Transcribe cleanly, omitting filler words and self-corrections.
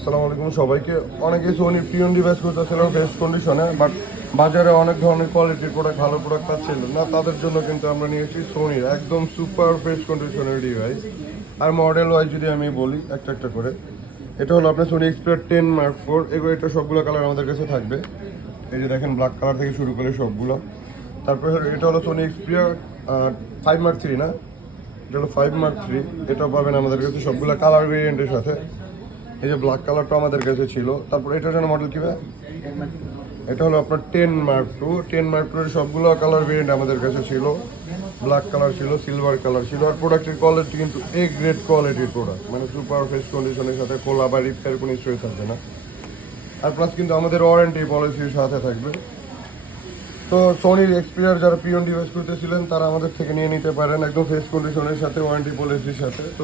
আসসালামু আলাইকুম সবাইকে। অনেকেই সোনির পিওন ডিভাইস করতেছিলেন ফ্রেশ কন্ডিশনে, বাট বাজারে অনেক ধরনের কোয়ালিটির প্রোডাক্ট, ভালো প্রোডাক্ট পাচ্ছিল না। তাদের জন্য কিন্তু আমরা নিয়েছি সোনির একদম সুপার ফ্রেশ কন্ডিশনের ডিভাইস। আর মডেল ওয়াইজ যদি আমি বলি একটা একটা করে, এটা হলো আপনার সোনি এক্সপিরিয়া 10 Mark 4। এগুলো এটা সবগুলো কালার আমাদের কাছে থাকবে। এই যে দেখেন, ব্ল্যাক কালার থেকে শুরু করে সবগুলো। তারপরে এটা হলো সোনি এক্সপিরিয়া 5 Mark 3 না, এটা হলো 5 Mark 3। এটাও পাবেন আমাদের কাছে সবগুলো কালার ভেরিয়েন্টের সাথে। এই যে ব্ল্যাক কালারটা আমাদের কাছে ছিল। তারপর এটার জন্য মডেল কী, এটা হলো আপনার 10 Mark 2। 10 Mark 2 এর সবগুলো কালার ভেরিয়েন্ট আমাদের কাছে ছিল। ব্ল্যাক কালার ছিল, সিলভার কালার ছিল। আর প্রোডাক্টের কোয়ালিটি কিন্তু এ গ্রেড কোয়ালিটির প্রোডাক্ট, মানে সুপার ফ্রেশ কন্ডিশনের সাথে খোলা বা রিপেয়ার কোনো ইস্যু থাকবে না। আর প্লাস কিন্তু আমাদের ওয়ারেন্টি পলিসির সাথে থাকবে। তো সোনির এক্সপিরিয়ার যারা পিওন ডিভাইস করতেছিলেন তারা আমাদের থেকে নিয়ে নিতে পারেন একদম ফ্রেশ কন্ডিশনের সাথে, ওয়ারেন্টি পলিসির সাথে। তো